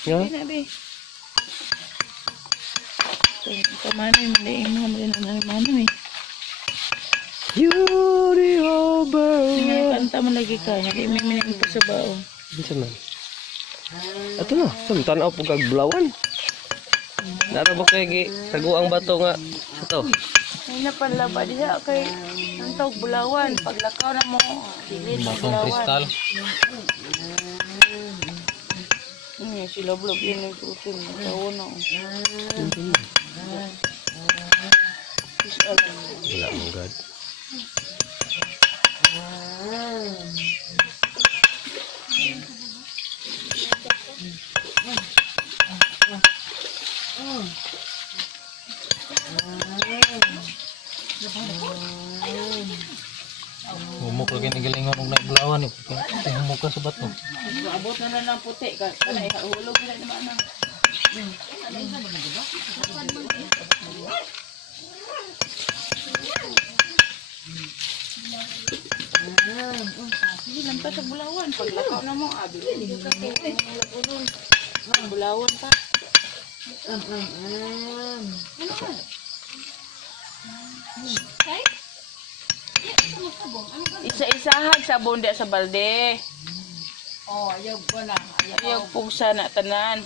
Sige na, be. Kamanoy, maliin mo. Maliin na manoy. You're the over. Nga kanta mo lagi ka. Nag-imimin po sa bao. Bisa man. Ato na. Tanaw po kag bulawan. Nara ba kay taguang bato nga. Ito. Ay na panlaba diha kay ang tawag bulawan. Paglakaw na mo. Dilid sa Batong bulawan. kristal. Sila vlog yun yung tutin. Tawo na. Wala mong god. Humok lagi ni galingon og nagbulawan ni. Humok ka sa bato. Abot na lang puti. Kanay hulog na naman na. Sige lang pa sa bulawan. Paglakaw na mo. Abili ka sa bulawan pa. Isa-isahan sabon dia sa balde. Oh, ayaw ko na. Ayaw pugsa na tanan.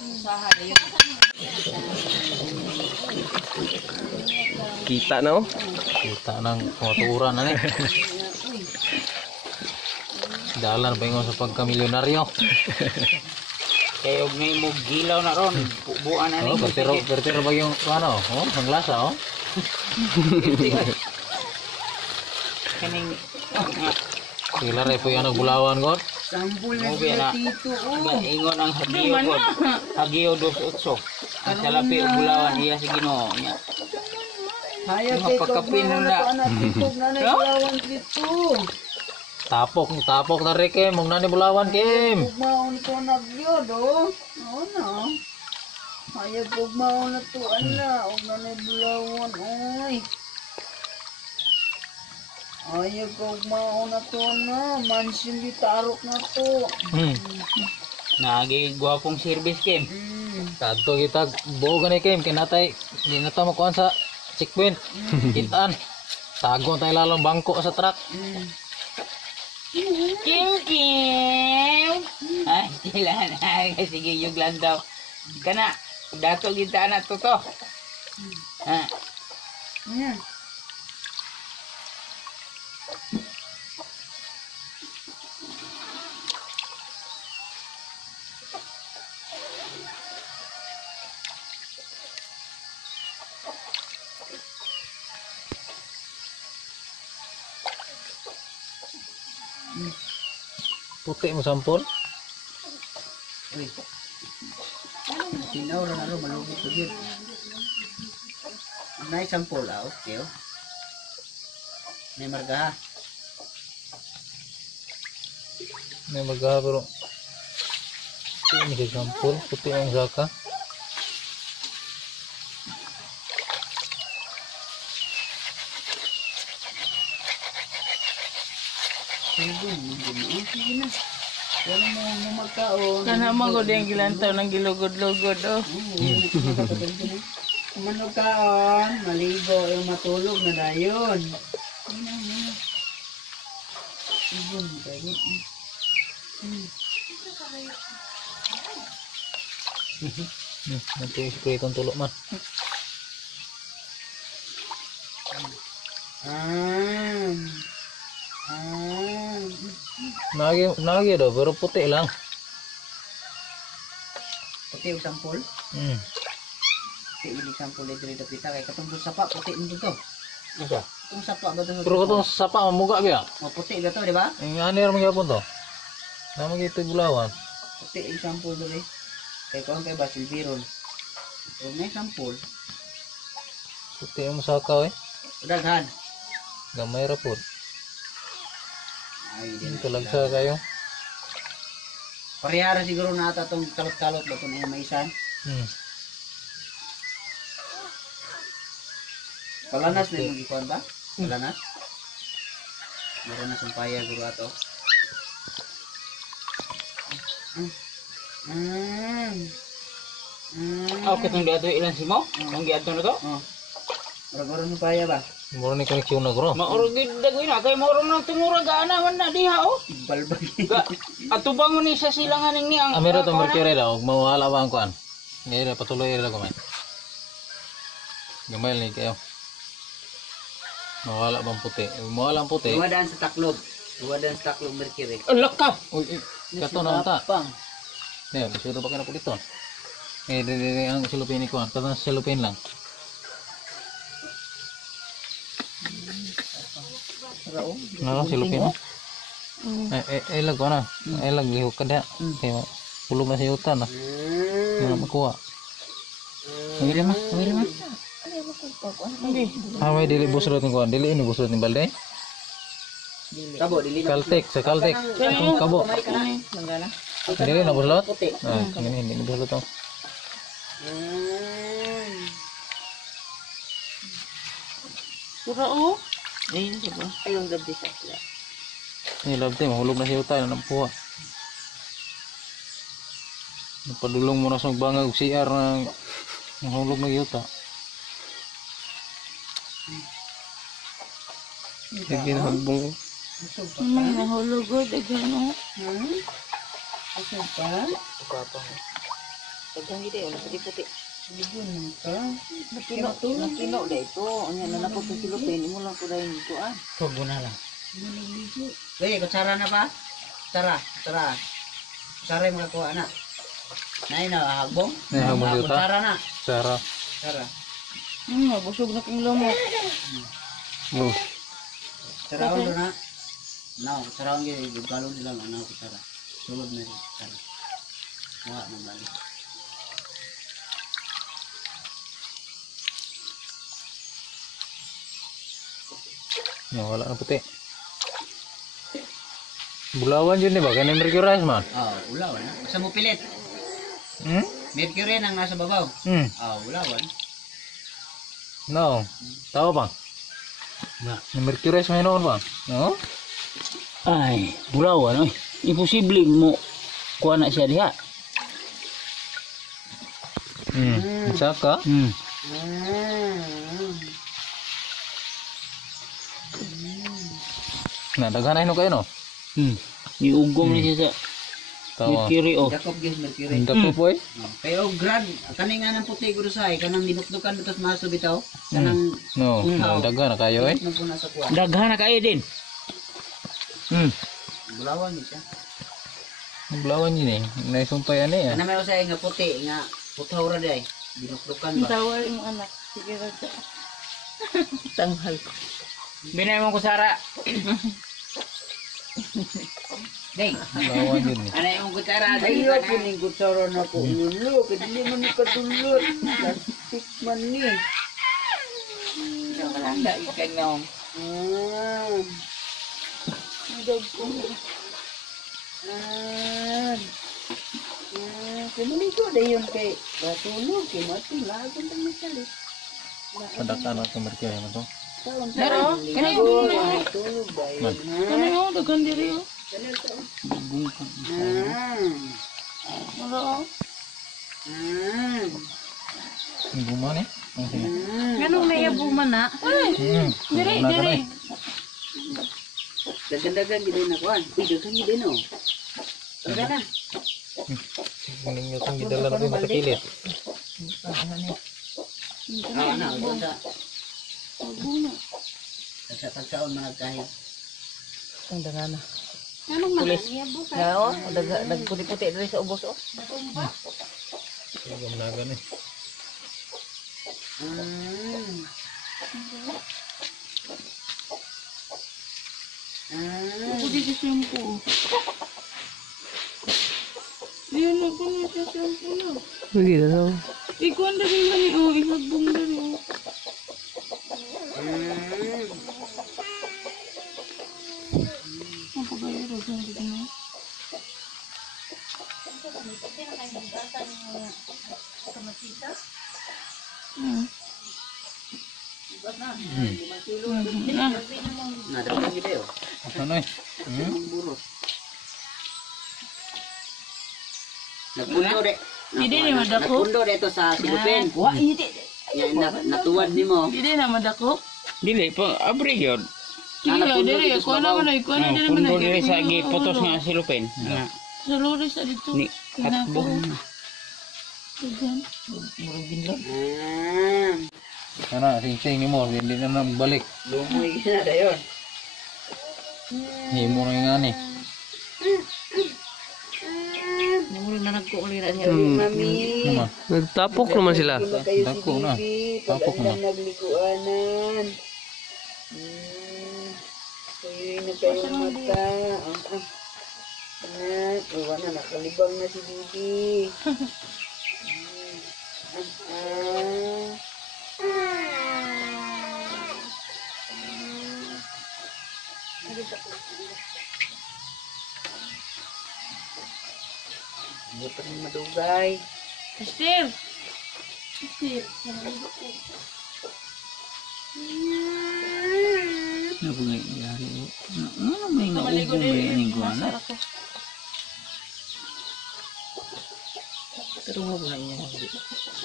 Kita na oh. Kita ng motoran na ni. Dalan pa ingon sa pagkamilyonaryo. Kaya og may mo gilaw na ron. Buan na ni. Oh, pertero ba yung ano? Oh, ang lasa oh. Kaning Sila rin po yung nagbulawan ko. sampul na sila tito. Ingon ang hagiyo ko. Hagiyo 28. Ang salapi og bulawan iya sa Ginoo nya. Hayag kay pagkapin na. Bulawan dito. Tapok na rin Kim. Mong nani bulawan Kim. Maon ko nagyo do. Oo na. Hayag ko maon na to ana. Og na bulawan oy. Ayaw ko maon na to na. Mansion gitarok na to. Nagi gwapong service Kim. Kadto kita buo gani Kim. Kinatay. Hindi na tayo makuhan sa checkpoint. Kitaan. Tagon tayo lalong bangko sa truck. Kim Kim. Ay, sila na. Sige, yung lang daw. Kana, dato kita na to to. Ha? Puti mo sampol. Uy. Sinaw na ro malugit ko gid. Nay sampol okay oh. May marga. May magaha pero ini kay sampol. Puti ang saka. Kana magod yung gilantaw ng gilugod-lugod oh. Manog kaon, maligo yung matulog na dayon. Nanti spray itong tulo man. Nagi daw pero puti lang. Puti yung sampol. Puti yung sampol dito dito kita kay katong sapa puti mo to. Asa? Kung sapa ba to? Pero katong sapa mamuga biya. Oh, puti ba to, di ba? Ang anir man gyapon to. Namo gito bulawan. Puti yung sampol dito. Kay kuan kay Basil Biron. So may sampol. Puti ang saka eh. Daghan. Gamay ra pud. Ay, Ito lagsa kayo. parehara siguro na ata tong kalot-kalot ba to na yung maisan. Palanas na yung ikuan ba? Palanas? Meron na sumpaya guro ato. Aw katong diadto ilan si mo? Ang giadto na to? Orang-orang upaya ba? Mura ni koneksyon na gro. Maurog gid dagoy na kay maurog na tumurag ana man na diha oh. Balbal. Atubang ni sa silangan ni ang Amiro to mercury daw, mawala ba ang kuan? Ngayon patuloy ra gamay. Gamay ni kayo. Mawala bang puti? Mawala ang puti. Duwadaan sa taklog. Duwadaan sa taklog mercury. Alak ka. Uy, kato na ta. Ne, bisuro pa kana pulito. Dili ang silupin ni kuan, kato silupin lang. Nah, silupin mo. Lag ko na. Lag lihok ka na. Kaya pulong na sa yutan na. Mga makuha. Mira ma. May dili busrot ng kuhan. Dili ini busrot ng balde. Kabo dili na. Kaltek, sa kaltek. Itong kabo. Dili na busrot? Ini busrot to. Pura oh. Ayong gabi sa sila. Ini labte, mahulog na sa yutan. Ano puha. Padulong mo na sa bangag CR na mahulog na yuta. Sige na hagbong. May nahulog oh, daghan oh. Asa pa? Dagang gid wala puti-puti. Libon ka. Nakino da ito. Anya na napo sa silupin mo lang ko dai nito ah. Tubo na lang. Wei, kutsara na ba? Kutsara. Kutsara yung mga kuha na. Nay na, hagbong? Hagbong yuta. Kutsara na. Cara. Kutsara. Busog na kong lamok. Kutsara ulo na. No, kutsara ang galo nila na kutsara. Sulod na rin kutsara. Kuha na balik. Wala na puti. Bulawan yun ba? Kaya mercury man. Ulawan na. Basta mo pilit. Mercury ang nasa babaw. Ulawan. No. Tahu bang? Na. Mercury may noon bang? No? Ay, bulawan oy. Imposible mo kuha na siya diha. Saka? Nah, daghan na kayo no? Iugom ni siya sa Tawa. Mercury oh. Jacob gis Mercury. Dako po eh. Pero grad, kani nga ng puti ko say, kanang dinukdukan bitas maso bitaw. Kanang No, daghan na kayo eh. nagpuna sa kuha. Daghan na kayo din. Bulawan ni siya. Bulawan yun eh. Naisumpay ano eh. Kana may usay nga puti nga putaw ra day. Dinukdukan ba? Tawal yung anak. Sige ra. Tanghal. Binay mo ko Sara. Day. Bulawan yun eh. Ana yung kutsara day. Ayo kuning kutsara na ko. Lulo, kadili man ni kadulot. Plastic man ni. Wala ikan nga. Kemudian ada yang kayak batu lu, kayak mati lah, kan masali. Padakan ako mercury mo to. Pero, kani yung Itu lu baik. kani yung daghan diri oh. Wala oh. Guman eh. Ganong naiabuman na? Ay, diri. Dagan-dagan gini na kuan. Dagan gini no. Dagan. Kuning nyo kung gidala na rin sa kilit. Na, usa. Sa pagkaon managkahit. Ang dagana. Ganong naiabu ka? Oo, nagputi-puti diri sa ubos oh. Gamnagan eh. Pwede sa shampoo. Yan na po na sa shampoo na. Sige na daw. Ikuan na rin na oh, ihagbong na rin oh. Ang pagayaro sa dito na. Nah, dagan gini yo. Ano eh? Burot. Nagpundo de. Hindi ni madako. Nagpundo de to sa silupin. Wa hindi. Yan natuwad nimo. Hindi na madako. Dili pa abre gyud. Sige lang diri ako naman ay ko na diri man Pundo diri sa giputos nga silupin. Sa luris sa dito. Ni hatbo. Ana, sing-sing ni mo, hindi na balik. Lumoy na dayon. Himo na nga ni. Namuro na nagkuulira niya. Mami. Nama, Nagtapok naman sila. dako na. Tapok na. Nagliguanan. Kuyoy na kayo mata. Anak, iwan na nakalibang na si Bibi. Hindi pa rin madugay. Sister. Sister. Ano ba nangyari? Ano may naubong ba yung guwana? Pero mo ba niya?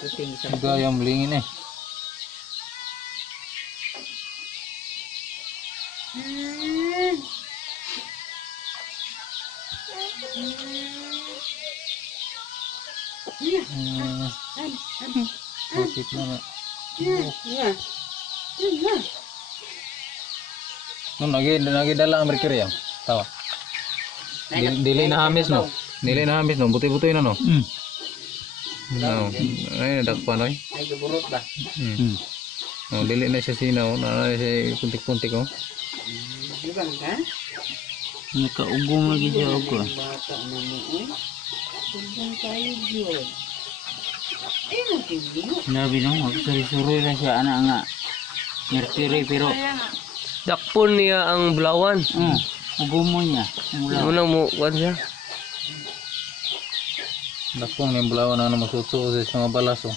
Kuting sa Gayam lingin eh. Bakit na nga? No, nagi dala ang mercury yan. Tawa. Dili na hamis no. Dili na hamis no. Buti-buti na no. No. Ay nadakpan oy. ay gaburot ba? No, dili na siya sinaw. Na siya puntik-puntik oh. Di ba ka? Nakaugong lagi siya ako. Bata na mo eh. Tundang tayo yun. Ay, nagtibiyo. Sinabi nung magsuri-suri na siya ana nga. Mercury pero Dakpon niya ang bulawan. ugong mo niya. Muna mo, kuwan siya. Dakpong yung bulawan na masutso sa mga balas oh.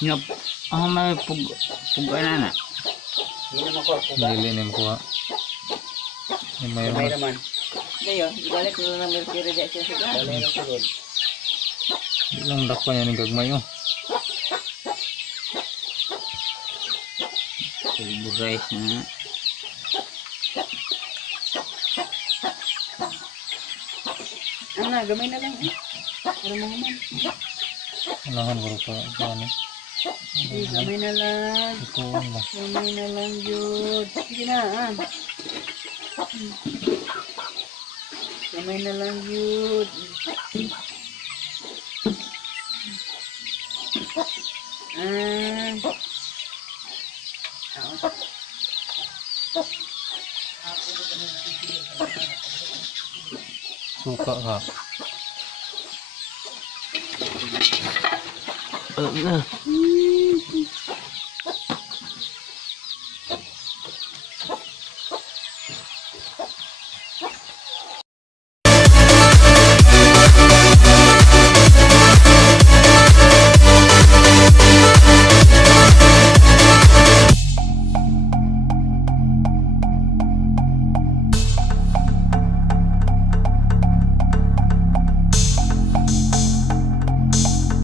Nga, may pug-ana na. Hindi naman ko. Dili nim ko ha. May May naman. Ngayon, ibalik mo na ng Mercury dyan siya sa dali ng sugod. ilang dakpan yan yung gagmay oh. Pulverize na. Ano, gamay na lang eh. Para mo naman. Anahan ko pa ano. Gamay na lang. Ito lang. Gamay na lang yun. Sige na, gamay na lang yun. Suka ka. Na.